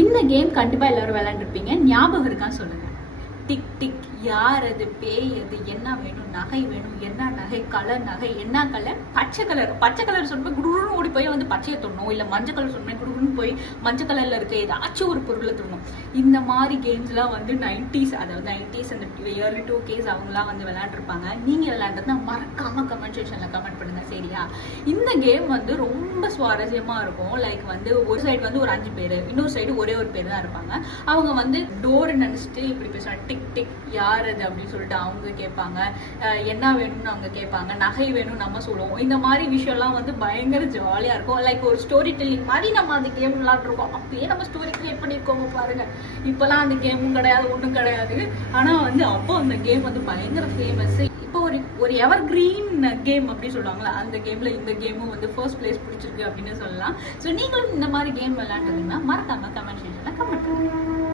இந்த கேம் கண்டிப்பா எல்லாரும் விளையாண்டுருப்பீங்க. ஞாபகம் இருக்கான்னு சொல்லுங்க. டிக் டிக், யார் அது, பேய் அது, என்ன வேணும், நகை வேணும், என்ன நகை, கலர் நகை, என்ன கலர், பச்சை கலர் சொல்லும்போது குடுன்னு ஓடி போய் வந்து பச்சையை தொடணும், இல்ல மஞ்சள் கலர் சொன்ன குடுன்னு போய் மஞ்சள் கலர்ல இருக்க ஏதாச்சும் ஒரு பொருளை தொடணும். இந்த மாதிரி கேம்ஸ்லாம் வந்து 90s, அதாவது 90s அந்த இயர்லி 2Ks அவங்கலாம் வந்து விளையாண்டுருப்பாங்க. நீங்க விளையாண்டதுன்னா மறக்காம கமெண்ட் செக்ஷன்ல கமெண்ட் பண்ணுங்க, சரியா? இந்த கேம் வந்து ரொம்ப சுவாரஸ்யமா இருக்கும். லைக் வந்து ஒரு சைடு வந்து ஒரு 5 பேர், இன்னொரு சைடு ஒரே ஒரு பேர் தான் இருப்பாங்க. அவங்க வந்து டோர் நினைச்சிட்டு இப்படி பேசுவாங்க, டிக் டிக், யார் அது அப்படின்னு சொல்லிட்டு அவங்க கேட்பாங்க. என்ன வேணும்னு அவங்க கேட்பாங்க, நகை வேணும் நம்ம சொல்லுவோம். இந்த மாதிரி விஷயம்லாம் வந்து பயங்கர ஜாலியா இருக்கும். லைக் ஒரு ஸ்டோரி டெல்லிங் மாதிரி நம்ம அந்த கேம் விளையாண்டுருக்கோம். அப்படியே நம்ம ஸ்டோரி கிரியேட் பண்ணியிருக்கோம் பாருங்க. இப்பெல்லாம் அந்த கேமும் கிடையாது, ஒன்றும் கிடையாது. ஆனா வந்து அப்போ அந்த கேம் வந்து பயங்கர ஃபேமஸ். இப்போ ஒரு எவர் கிரீன் கேம் அப்படின்னு சொல்லுவாங்களா, அந்த கேம்ல இந்த கேமும் வந்து ஃபர்ஸ்ட் பிளேஸ் பிடிச்சிருக்கு அப்படின்னு சொல்லலாம். ஸோ நீங்களும் இந்த மாதிரி கேம் விளையாண்டுருந்தீங்கன்னா மறக்காம கமெண்ட்